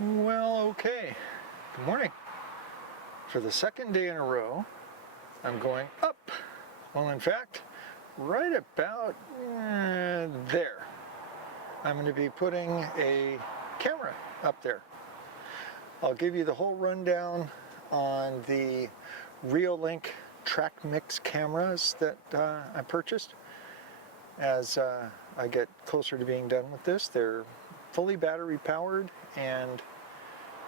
Well, okay. Good morning. For the second day in a row, I'm going up. Well, in fact, right about there. I'm going to be putting a camera up there. I'll give you the whole rundown on the Reolink TrackMix cameras that I purchased. As I get closer to being done with this, they're fully battery powered, and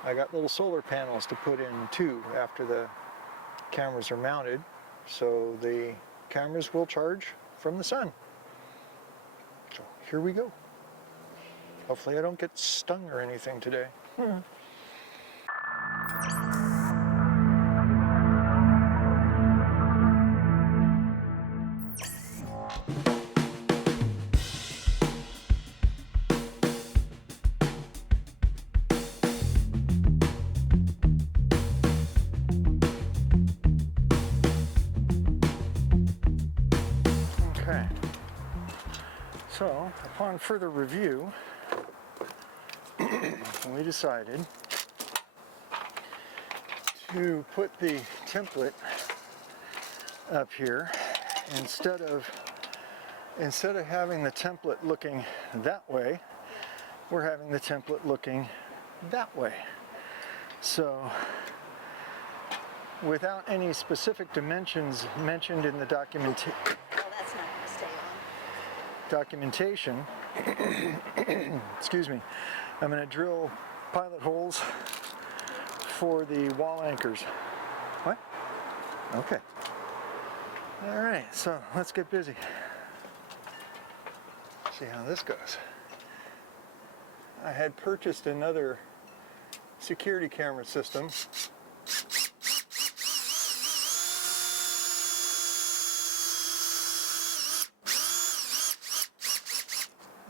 I got little solar panels to put in too after the cameras are mounted, so the cameras will charge from the sun. So here we go. Hopefully I don't get stung or anything today. So, upon further review, we decided to put the template up here instead of having the template looking that way. We're having the template looking that way. So, without any specific dimensions mentioned in the documentation, excuse me, I'm going to drill pilot holes for the wall anchors. What? Okay. All right, so let's get busy. See how this goes. I had purchased another security camera system .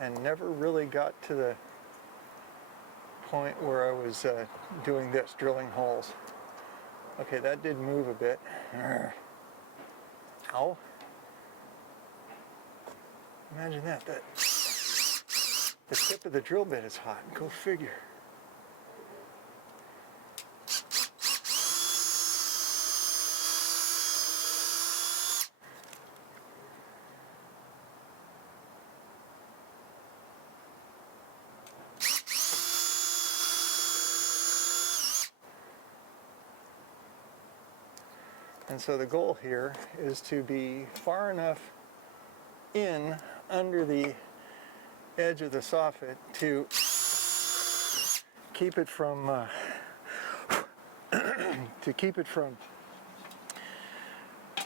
And never really got to the point where I was doing this, drilling holes. Okay, that did move a bit. Ow. Imagine that. The tip of the drill bit is hot. Go figure. And so the goal here is to be far enough in under the edge of the soffit to keep it from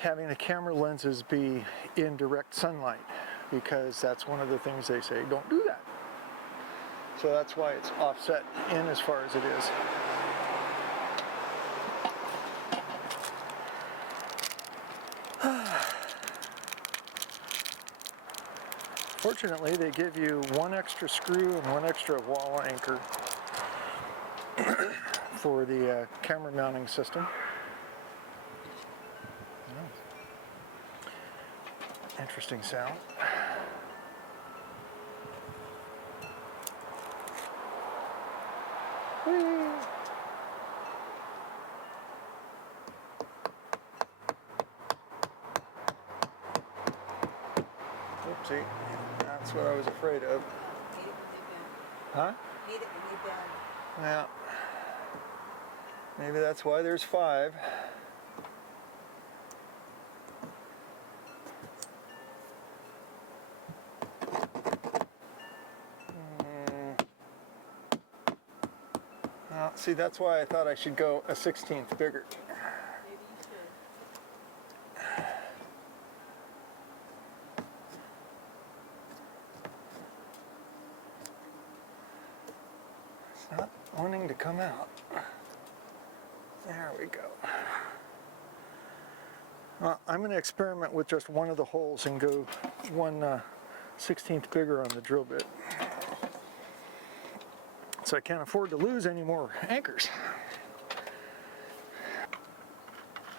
having the camera lenses be in direct sunlight, because that's one of the things they say, don't do that. So that's why it's offset in as far as it is. Fortunately, they give you one extra screw and one extra wall anchor for the camera mounting system. Oh. Interesting sound. Whee! Oopsie. That's what I was afraid of. Huh? Yeah. Maybe that's why there's 5. Well, see, that's why I thought I should go a 1/16 bigger. Not wanting to come out. There we go. Well, I'm going to experiment with just one of the holes and go 1/16 bigger on the drill bit. So I can't afford to lose any more anchors.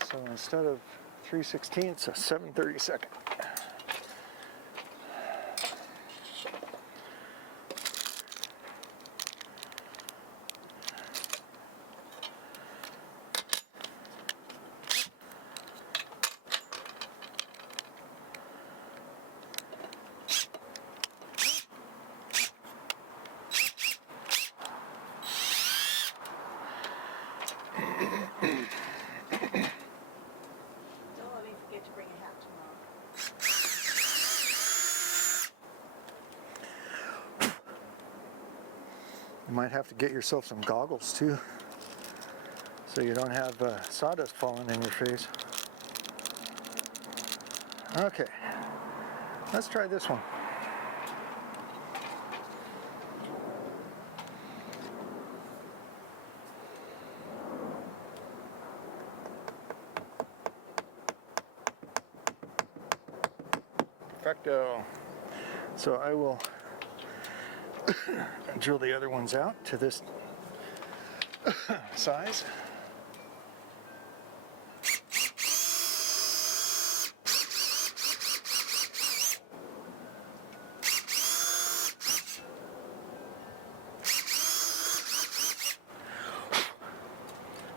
So instead of 3/16, a 7/32. You might have to get yourself some goggles too, so you don't have sawdust falling in your face. Okay, let's try this one. Perfecto. So I will drill the other ones out to this size.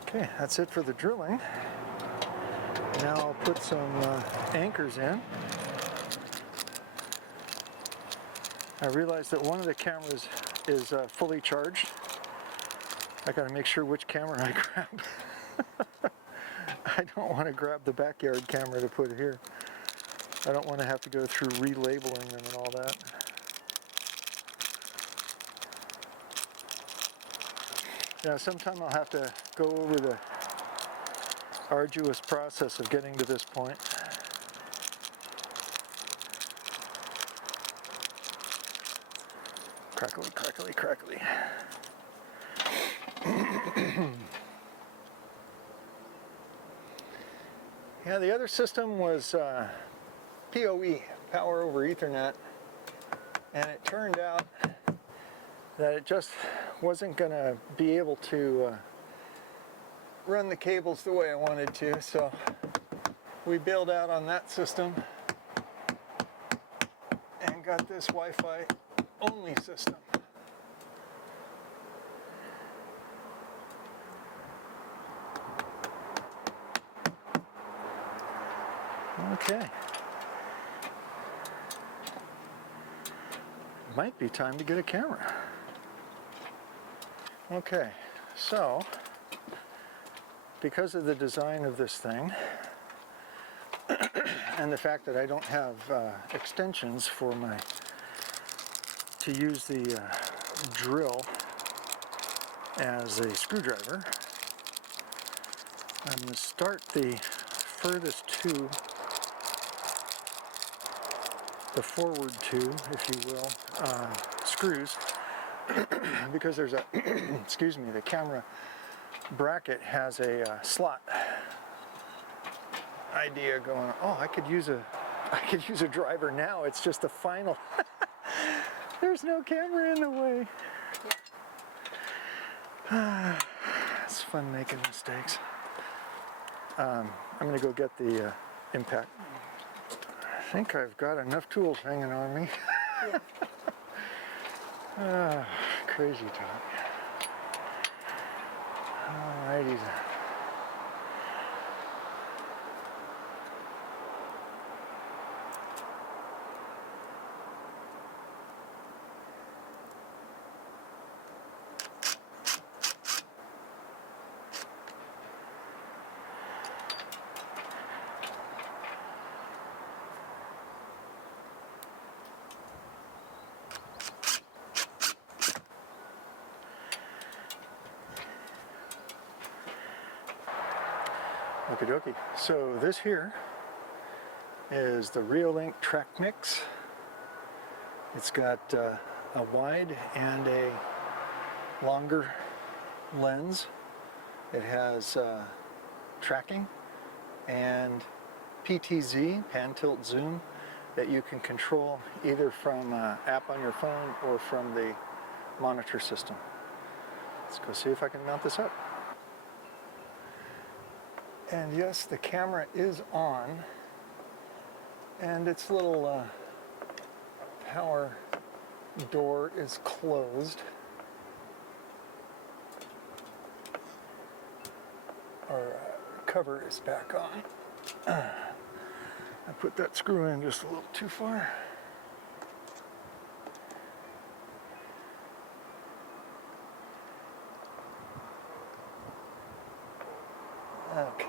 Okay, that's it for the drilling. Now I'll put some anchors in. I realized that one of the cameras is fully charged. I gotta make sure which camera I grab. I don't want to grab the backyard camera to put here. I don't want to have to go through relabeling them and all that. Yeah, sometime I'll have to go over the arduous process of getting to this point. Crackly, crackly, crackly. Yeah, the other system was PoE, Power over Ethernet, and it turned out that it just wasn't going to be able to run the cables the way I wanted to, so we bailed out on that system and got this Wi-Fi only system. Okay. Might be time to get a camera. Okay, so because of the design of this thing and the fact that I don't have extensions for to use the drill as a screwdriver, I'm going to start the furthest tube, the forward tube, if you will, screws, because there's a, excuse me, the camera bracket has a slot idea going. Oh, I could use a driver now. It's just the final. There's no camera in the way. It's fun making mistakes. I'm going to go get the impact. I think I've got enough tools hanging on me. Yeah. Crazy talk. Alrighty then. Okie dokie. So this here is the Reolink TrackMix. It's got a wide and a longer lens. It has tracking and PTZ, pan tilt zoom, that you can control either from an app on your phone or from the monitor system. Let's go see if I can mount this up. And yes, the camera is on, and its little power door is closed. Our cover is back on. I put that screw in just a little too far. Okay.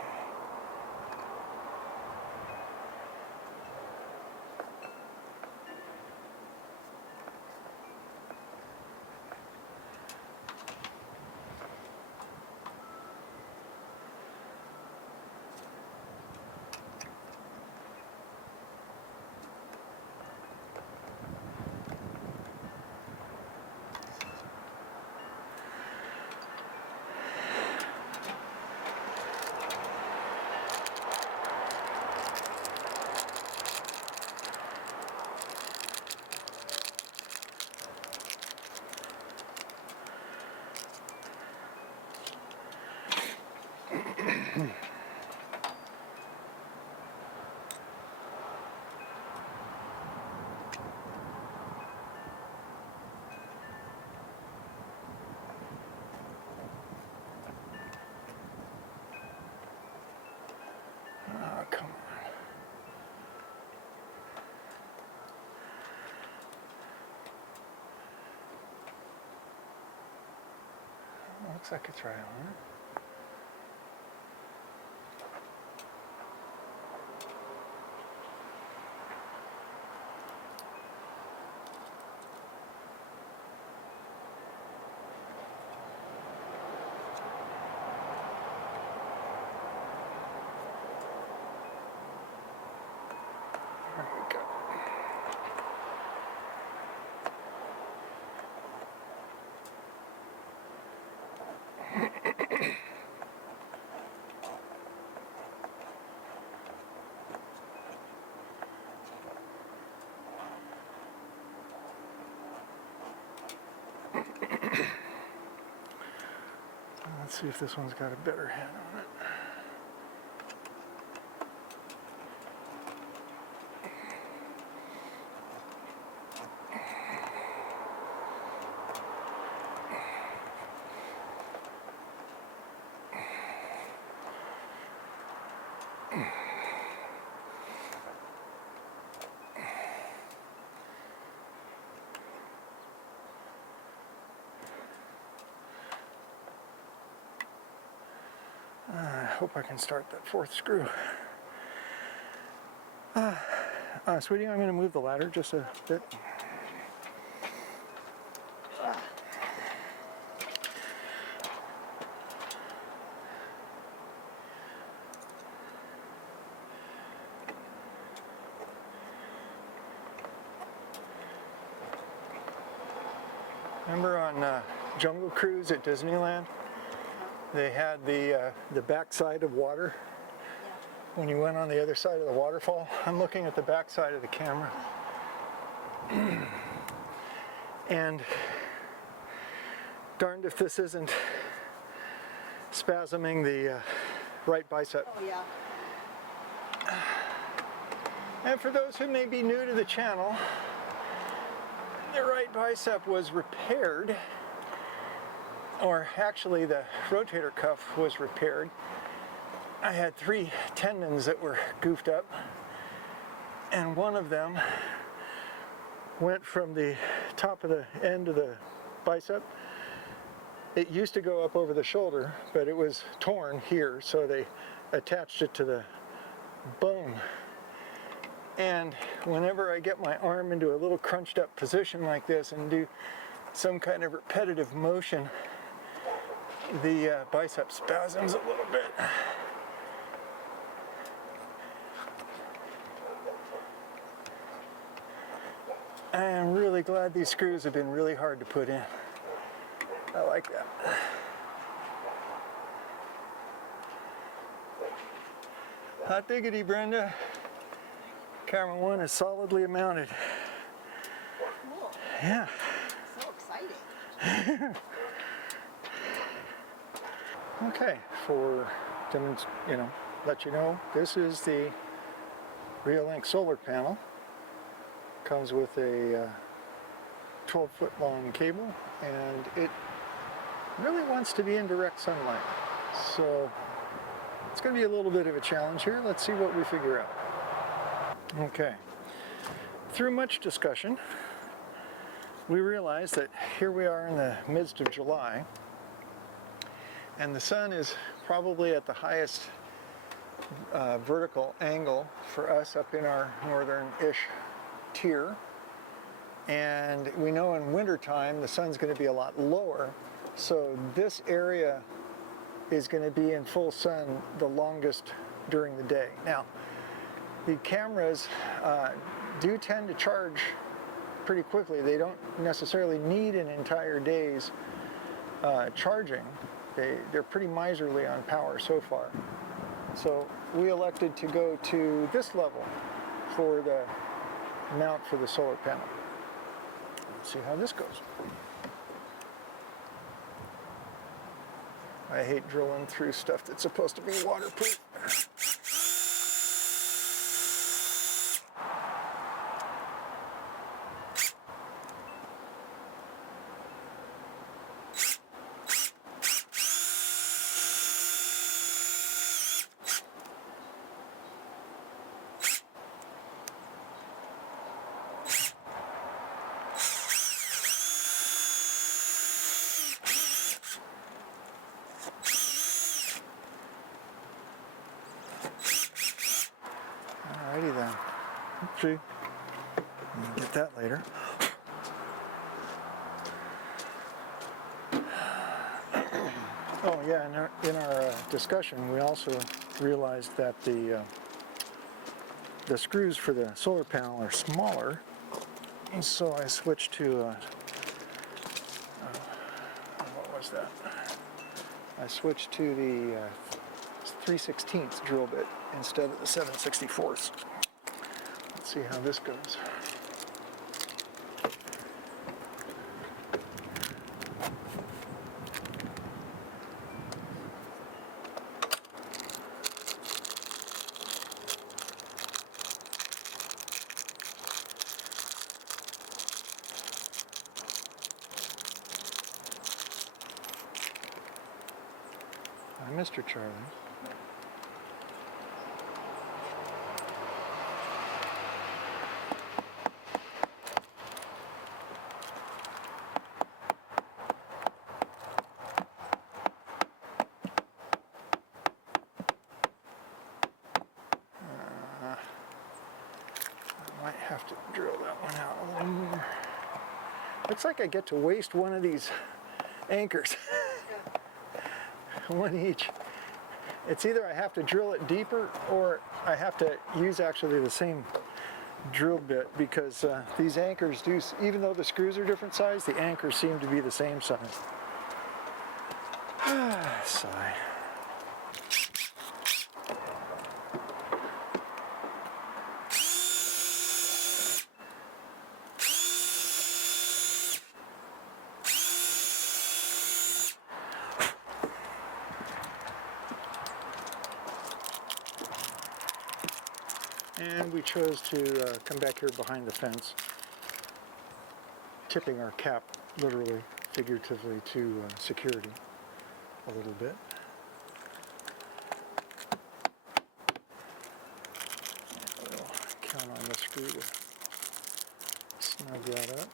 Looks like it's right on it. There we go. Let's see if this one's got a better head on it. I hope I can start that fourth screw. Sweetie, I'm going to move the ladder just a bit. Remember on Jungle Cruise at Disneyland? They had the backside of water when you went on the other side of the waterfall. I'm looking at the backside of the camera. And darned if this isn't spasming the right bicep. Oh yeah. And for those who may be new to the channel, the right bicep was repaired, or actually the rotator cuff was repaired. I had 3 tendons that were goofed up, and one of them went from the top of the end of the bicep. It used to go up over the shoulder, but it was torn here, so they attached it to the bone. And whenever I get my arm into a little crunched up position like this and do some kind of repetitive motion, the bicep spasms a little bit. I am really glad these screws have been really hard to put in. I like that. Hot diggity, Brenda. Camera 1 is solidly mounted. Cool. Yeah. So exciting. Okay, let you know, this is the Reolink solar panel. Comes with a 12-foot long cable, and it really wants to be in direct sunlight. So it's going to be a little bit of a challenge here. Let's see what we figure out. Okay, through much discussion, we realized that here we are in the midst of July, and the sun is probably at the highest vertical angle for us up in our northern-ish tier, and we know in wintertime the sun's going to be a lot lower, so this area is going to be in full sun the longest during the day. Now, the cameras do tend to charge pretty quickly. They don't necessarily need an entire day's charging. They're pretty miserly on power so far. So we elected to go to this level for the mount for the solar panel. Let's see how this goes. I hate drilling through stuff that's supposed to be waterproof. See? We'll get that later. Oh yeah, in our discussion, we also realized that the screws for the solar panel are smaller, and so I switched to what was that? I switched to the 3/16 drill bit instead of the 7/64. Let's see how this goes. Hi, Mr. Charlie. I might have to drill that one out a little more. Looks like I get to waste one of these anchors. One each. It's either I have to drill it deeper or I have to use actually the same drill bit, because these anchors do, even though the screws are different size, the anchors seem to be the same size. Sigh. And we chose to come back here behind the fence, tipping our cap literally, figuratively, to security a little bit. And we'll count on the screw to snug that up.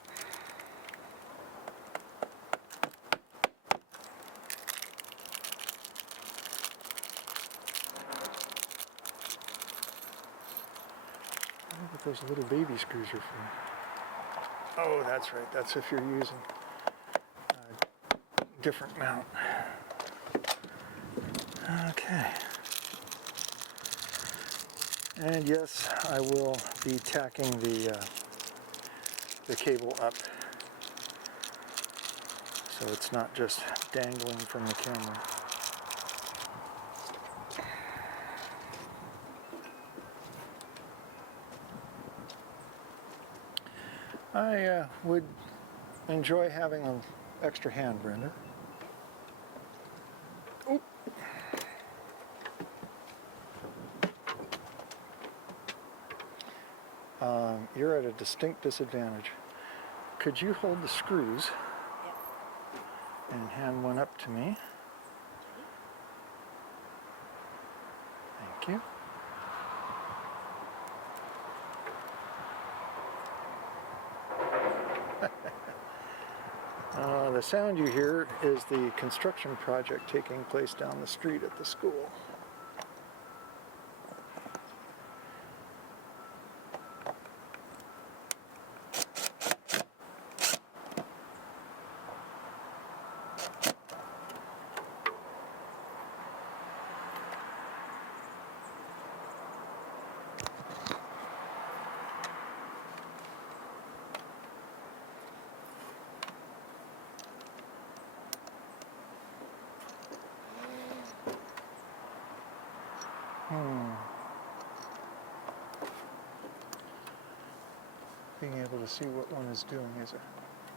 I wonder what those little baby screws are for. Oh, that's right. That's if you're using a different mount. Okay. And yes, I will be tacking the cable up, so it's not just dangling from the camera. I would enjoy having an extra hand, Brenda. Oop. You're at a distinct disadvantage. Could you hold the screws and hand one up to me? Thank you. The sound you hear is the construction project taking place down the street at the school. Being able to see what one is doing is a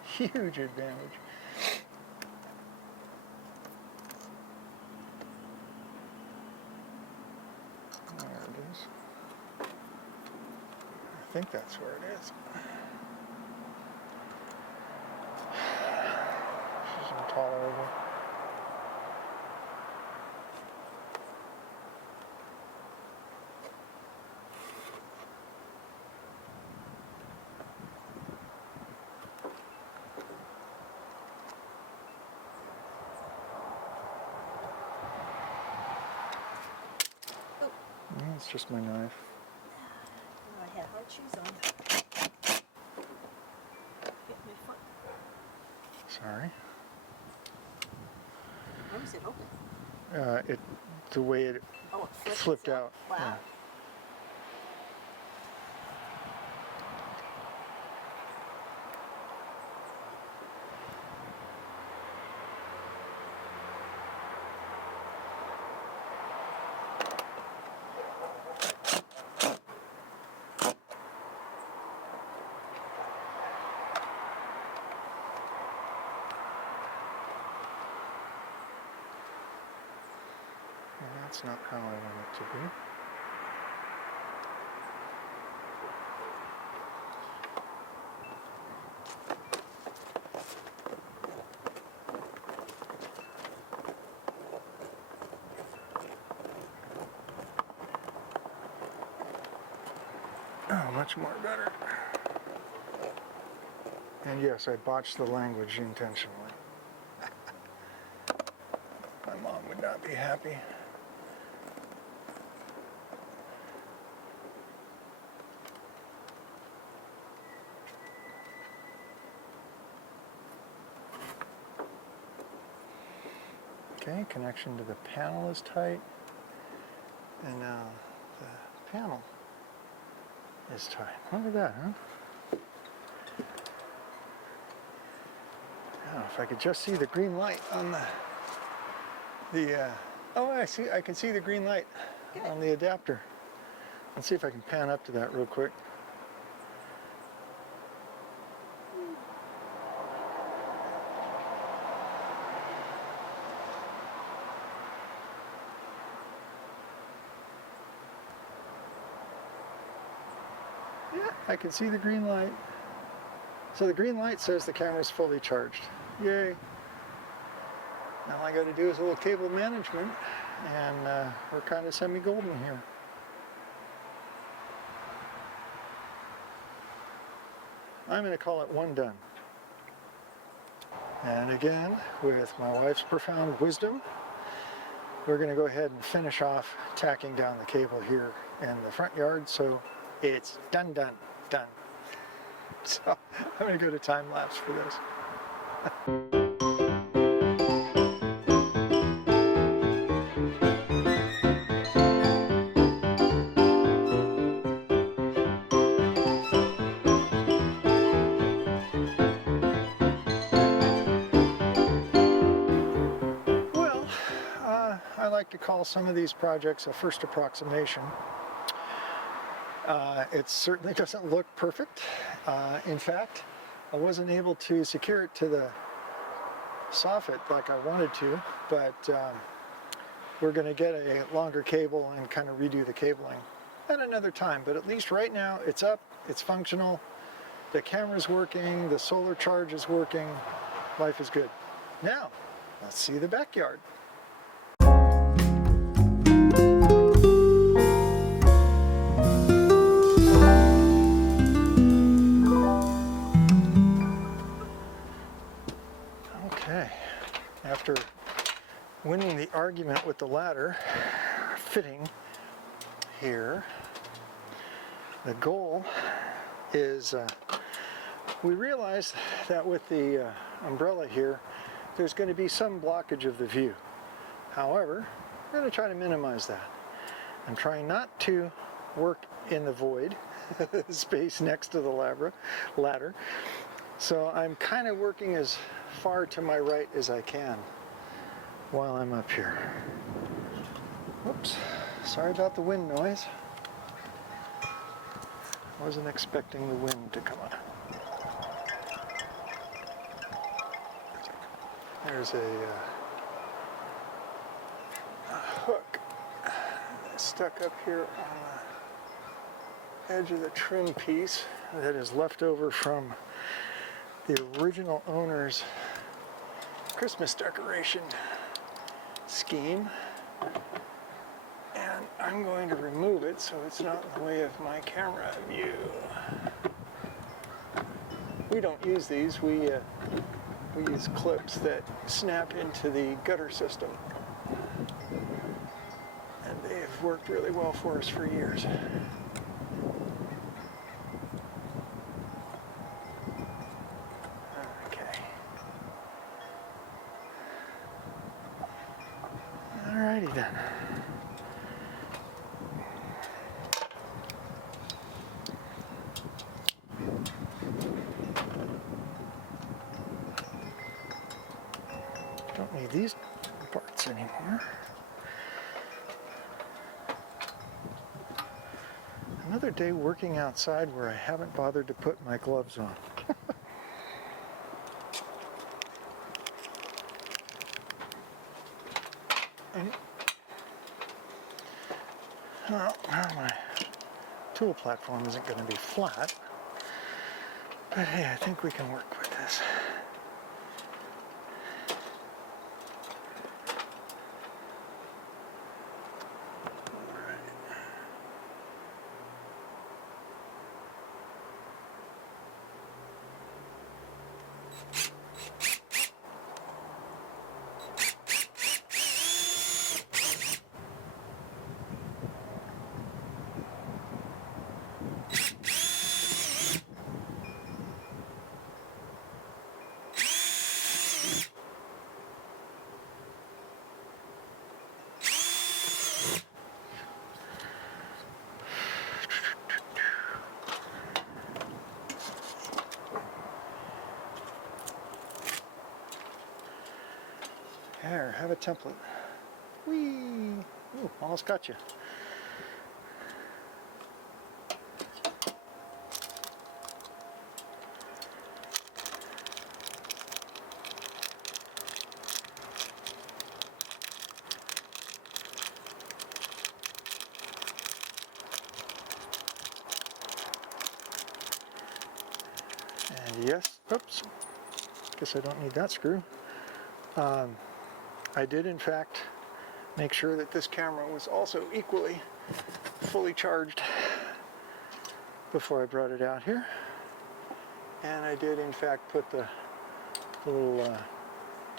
huge advantage. There it is. I think that's where it is. She's some taller over. Oh, It's just my knife. I had a hard shoes on. Hit my foot. Sorry. When was it open? The way it Oh, it flipped itself? out. Wow. Yeah. Well, that's not how I want it to be. Oh, much more better. And yes, I botched the language intentionally. My mom would not be happy. Okay, connection to the panel is tight. And now the panel is tight. Look at that, huh? Now, if I could just see the green light on oh, I can see the green light Good. on the adapter. Let's see if I can pan up to that real quick. Yeah, I can see the green light. So the green light says the camera's fully charged. Yay. Now all I got to do is a little cable management, and we're kind of semi-golden here. I'm going to call it one done. And again, with my wife's profound wisdom, we're going to go ahead and finish off tacking down the cable here in the front yard, so it's done. So I'm going to go to time lapse for this. Well, I like to call some of these projects a first approximation. It certainly doesn't look perfect. In fact, I wasn't able to secure it to the soffit like I wanted to, but we're going to get a longer cable and kind of redo the cabling at another time. But at least right now it's up, it's functional, the camera's working, the solar charge is working, life is good. Now, let's see the backyard. Okay, after winning the argument with the ladder fitting here, the goal is we realized that with the umbrella here, there's going to be some blockage of the view. However, we're going to try to minimize that. I'm trying not to work in the void space next to the ladder. So I'm kind of working as far to my right as I can while I'm up here. Whoops, sorry about the wind noise. Wasn't expecting the wind to come on. There's a hook stuck up here on the edge of the trim piece that is left over from the original owner's Christmas decoration scheme, and I'm going to remove it so it's not in the way of my camera view. We don't use these, we use clips that snap into the gutter system, and they've worked really well for us for years. Don't need these parts anymore. Another day working outside where I haven't bothered to put my gloves on. Well, my tool platform isn't going to be flat, but hey, I think we can work with this. There, have a template. Whee! Ooh, almost got you. And yes, oops, guess I don't need that screw. I did in fact make sure that this camera was also equally fully charged before I brought it out here. And I did in fact put the little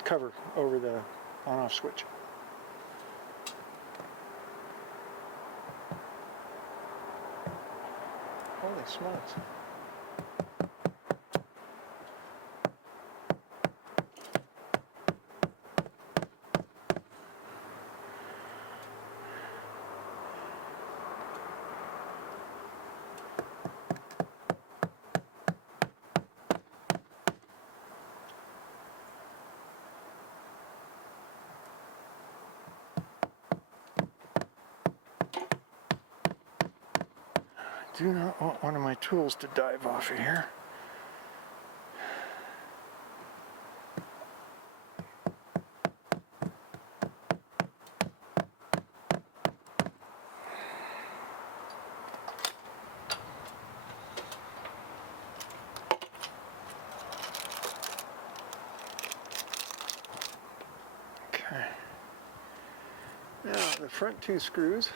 cover over the on-off switch. Holy smokes. I do not want one of my tools to dive off of here. Okay. Now the front two screws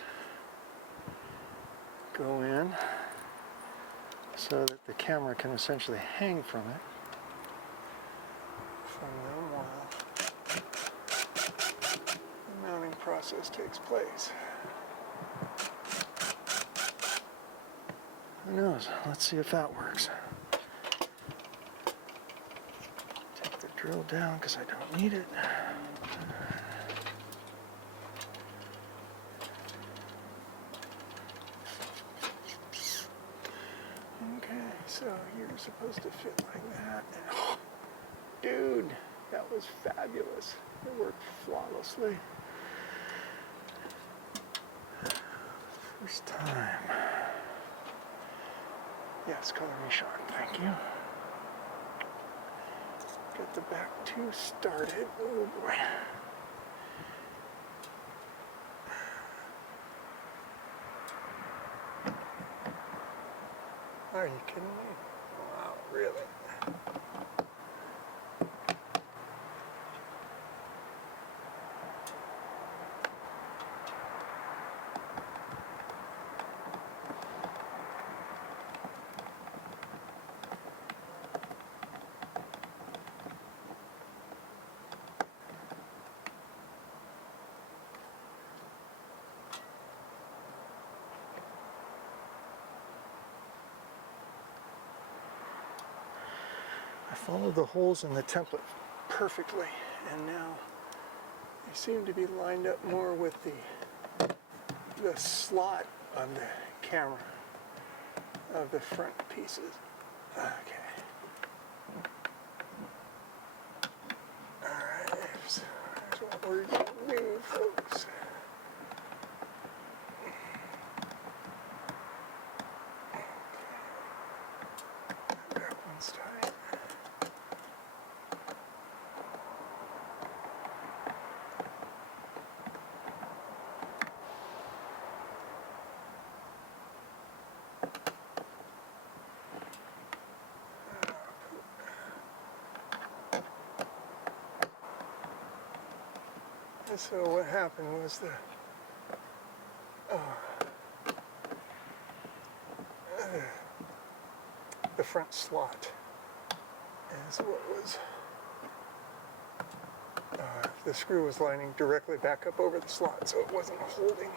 go in so that the camera can essentially hang from it from them while the mounting process takes place. Who knows? Let's see if that works. Take the drill down because I don't need it. So you're supposed to fit like that. Oh, dude, that was fabulous. It worked flawlessly. First time. Yes, color reshock, thank you. Get the back two started. Oh boy. Are you kidding me? Wow, really? I followed the holes in the template perfectly, and now they seem to be lined up more with the slot on the camera of the front pieces. Okay. All right. we're new, folks. That one's tight. And so what happened was the front slot is what was, the screw was lining directly back up over the slot, so it wasn't holding.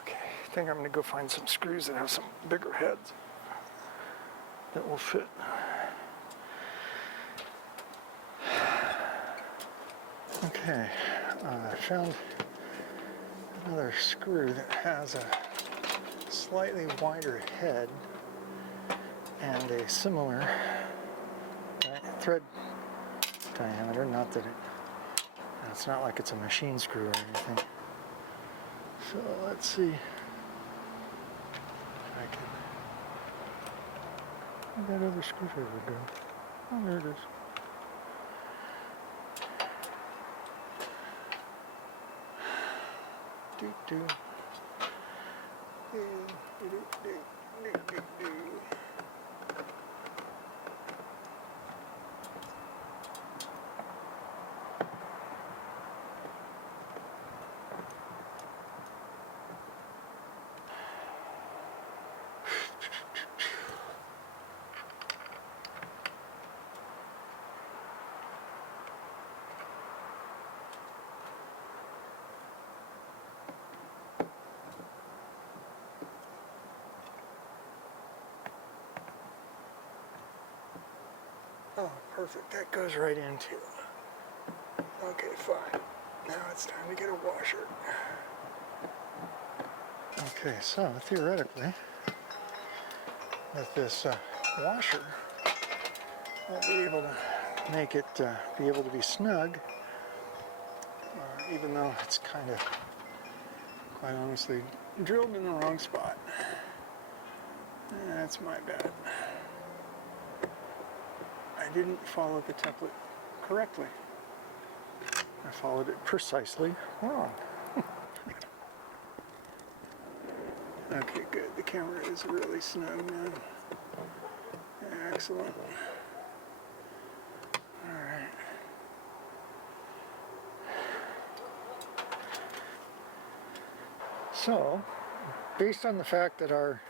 Okay, I think I'm going to go find some screws that have some bigger heads that will fit. Okay, I found another screw that has a slightly wider head and a similar thread diameter, not that it's not like it's a machine screw or anything. So let's see if I can, where'd that other screwdriver go? Oh, there it is. Do. Oh, perfect. That goes right into. Okay, fine. Now it's time to get a washer. Okay, so theoretically, with this washer, I'll be able to make it be able to be snug, even though it's kind of, quite honestly, drilled in the wrong spot. That's my bad. I didn't follow the template correctly. I followed it precisely wrong. Okay, good. The camera is really snug now. Excellent. Alright. So, based on the fact that our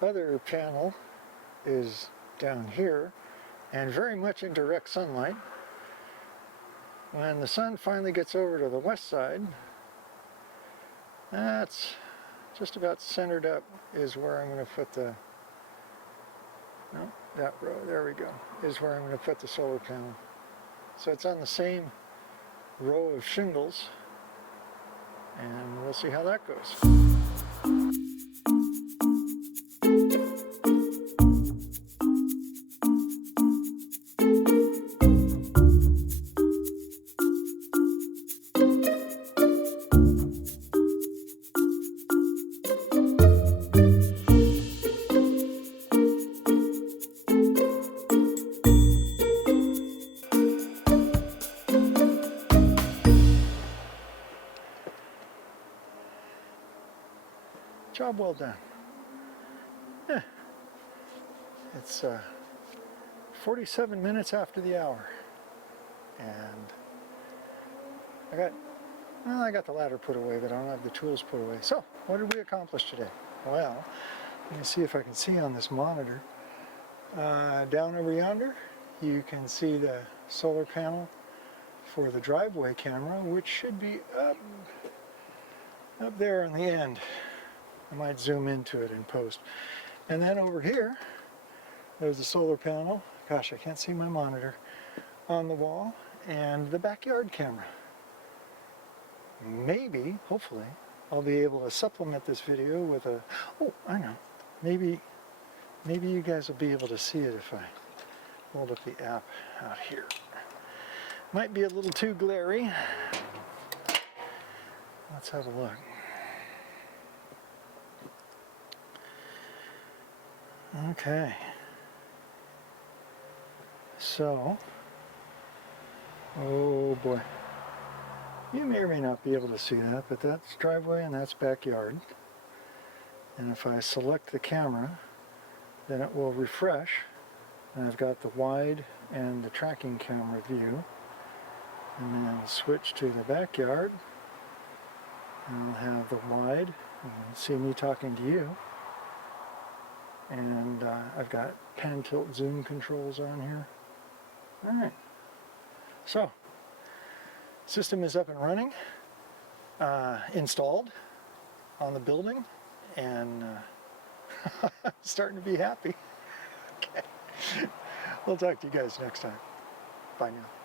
other panel is down here, and very much in direct sunlight, when the sun finally gets over to the west side, that's just about centered up is where I'm going to put the, no, that row, there we go, is where I'm going to put the solar panel. So it's on the same row of shingles, and we'll see how that goes. Job well done. Yeah. It's 47 minutes after the hour, and I got the ladder put away, but I don't have the tools put away. So, what did we accomplish today? Well, let me see if I can see on this monitor. Down over yonder, you can see the solar panel for the driveway camera, which should be up there on the end. I might zoom into it in post. And then over here, there's the solar panel. Gosh, I can't see my monitor on the wall, and the backyard camera. Maybe, hopefully, I'll be able to supplement this video with a, oh, I know, maybe you guys will be able to see it if I hold up the app out here. Might be a little too glary. Let's have a look. Okay. So, oh boy. You may or may not be able to see that, but that's driveway and that's backyard. And if I select the camera, then it will refresh. And I've got the wide and the tracking camera view. And then I'll switch to the backyard. And I'll have the wide. You can see me talking to you. And I've got pan, tilt, zoom controls on here. Alright. So, system is up and running. Installed on the building. And starting to be happy. Okay. We'll talk to you guys next time. Bye now.